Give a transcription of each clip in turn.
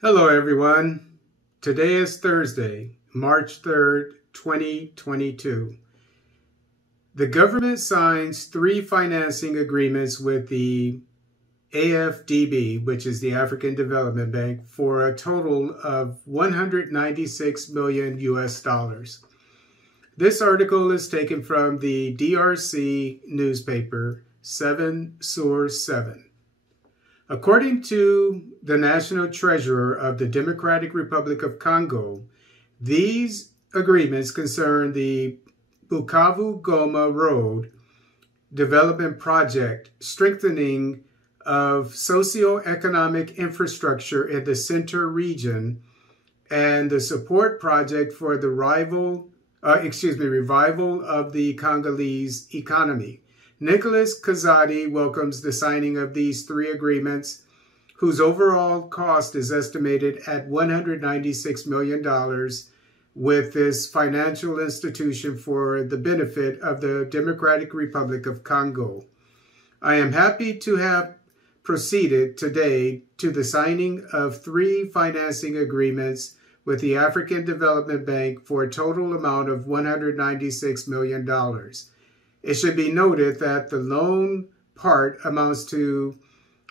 Hello everyone. Today is Thursday, March 3rd, 2022. The government signs 3 financing agreements with the AFDB, which is the African Development Bank, for a total of 196 million US dollars. This article is taken from the DRC newspaper 7/7. According to the National Treasurer of the Democratic Republic of Congo, these agreements concern the Bukavu-Goma Road Development Project, strengthening of socio-economic infrastructure in the center region, and the support project for the revival of the Congolese economy. Nicholas Kazadi welcomes the signing of these 3 agreements, whose overall cost is estimated at $196 million, with this financial institution for the benefit of the Democratic Republic of Congo. I am happy to have proceeded today to the signing of 3 financing agreements with the African Development Bank for a total amount of $196 million. It should be noted that the loan part amounts to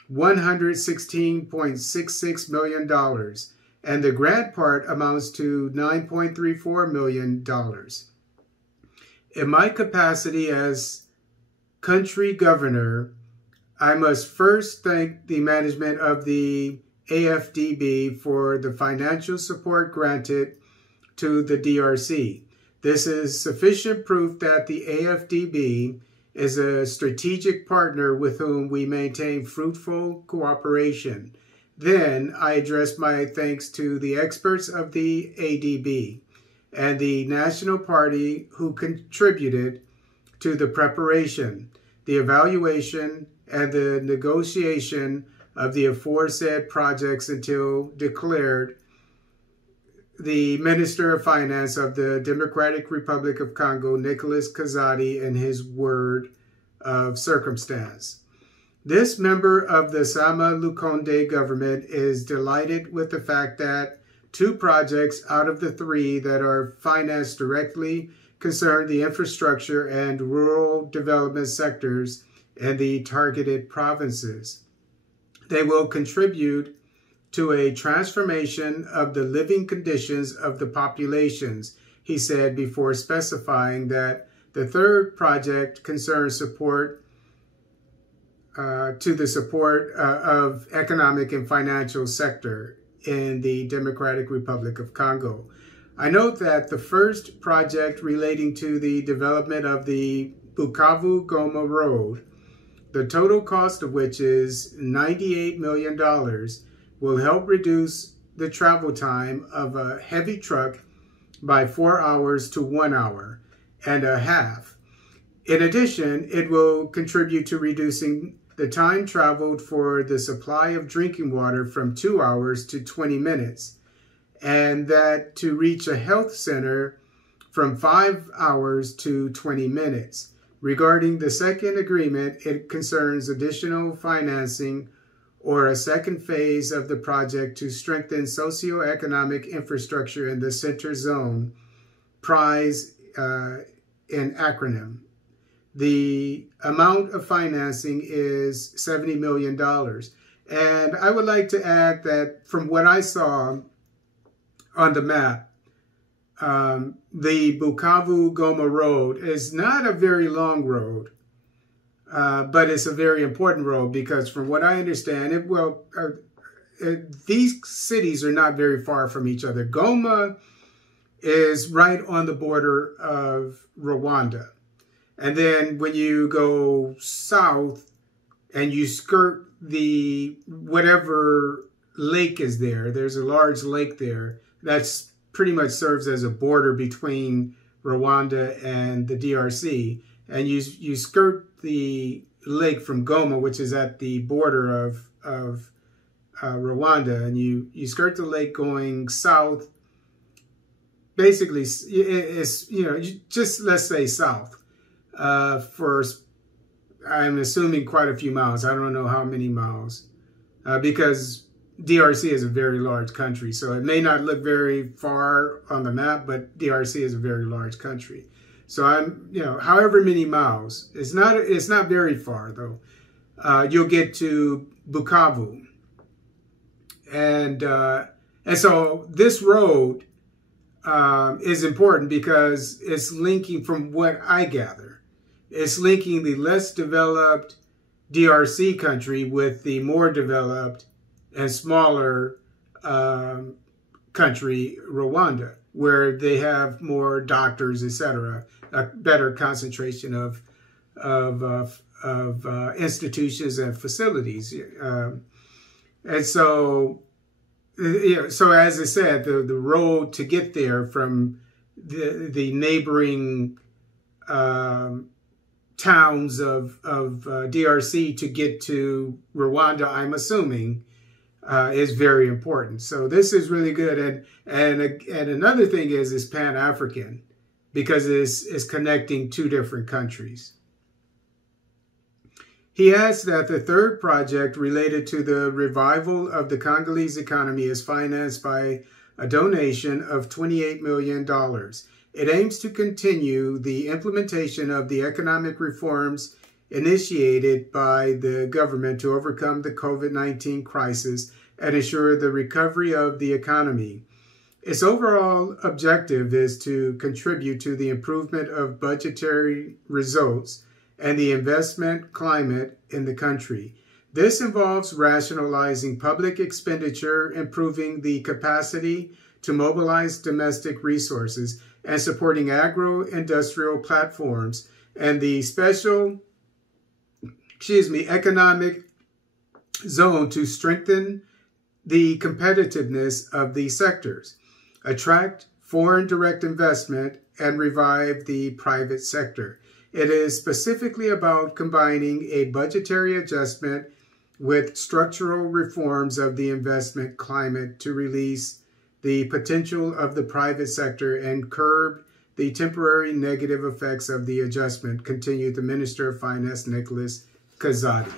$116.66 million, and the grant part amounts to $9.34 million. In my capacity as country governor, I must first thank the management of the AFDB for the financial support granted to the DRC. This is sufficient proof that the AFDB is a strategic partner with whom we maintain fruitful cooperation. Then I address my thanks to the experts of the ADB and the National Party who contributed to the preparation, the evaluation, and the negotiation of the aforesaid projects until declared the Minister of Finance of the Democratic Republic of Congo, Nicholas Kazadi, in his word of circumstance. This member of the Sama Lukonde government is delighted with the fact that 2 projects out of the 3 that are financed directly concern the infrastructure and rural development sectors in the targeted provinces. They will contribute to a transformation of the living conditions of the populations, he said, before specifying that the 3rd project concerns support of economic and financial sector in the Democratic Republic of Congo. I note that the 1st project relating to the development of the Bukavu-Goma Road, the total cost of which is $98 million, will help reduce the travel time of a heavy truck by 4 hours to 1 hour and a half. In addition, it will contribute to reducing the time traveled for the supply of drinking water from 2 hours to 20 minutes, and that to reach a health center from 5 hours to 20 minutes. Regarding the 2nd agreement, it concerns additional financing or a 2nd phase of the project to strengthen socioeconomic infrastructure in the center zone, PRIZE in acronym. The amount of financing is $70 million. And I would like to add that from what I saw on the map, the Bukavu-Goma Road is not a very long road. But it's a very important road because from what I understand, these cities are not very far from each other. Goma is right on the border of Rwanda. And then when you go south and you skirt the whatever lake is there, there's a large lake there that's pretty much serves as a border between Rwanda and the DRC. And you skirt the lake from Goma, which is at the border of Rwanda, and you skirt the lake going south. Basically, it's just let's say south for I'm assuming quite a few miles. I don't know how many miles because DRC is a very large country, so it may not look very far on the map, but DRC is a very large country. So I'm, however many miles, it's not very far though. You'll get to Bukavu, and so this road is important because it's linking, from what I gather, it's linking the less developed DRC country with the more developed and smaller country, Rwanda, where they have more doctors, etc., a better concentration of institutions and facilities, and so so as I said, the road to get there from the neighboring towns of DRC to get to Rwanda, I'm assuming, is very important. So this is really good. And another thing is Pan-African, because it's connecting two different countries. He adds that the third project related to the revival of the Congolese economy is financed by a donation of $28 million. It aims to continue the implementation of the economic reforms initiated by the government to overcome the COVID-19 crisis and ensure the recovery of the economy. Its overall objective is to contribute to the improvement of budgetary results and the investment climate in the country. This involves rationalizing public expenditure, improving the capacity to mobilize domestic resources, and supporting agro-industrial platforms and the special economic zone to strengthen the competitiveness of these sectors, attract foreign direct investment, and revive the private sector. It is specifically about combining a budgetary adjustment with structural reforms of the investment climate to release the potential of the private sector and curb the temporary negative effects of the adjustment, continued the Minister of Finance, Nicholas Kazadi.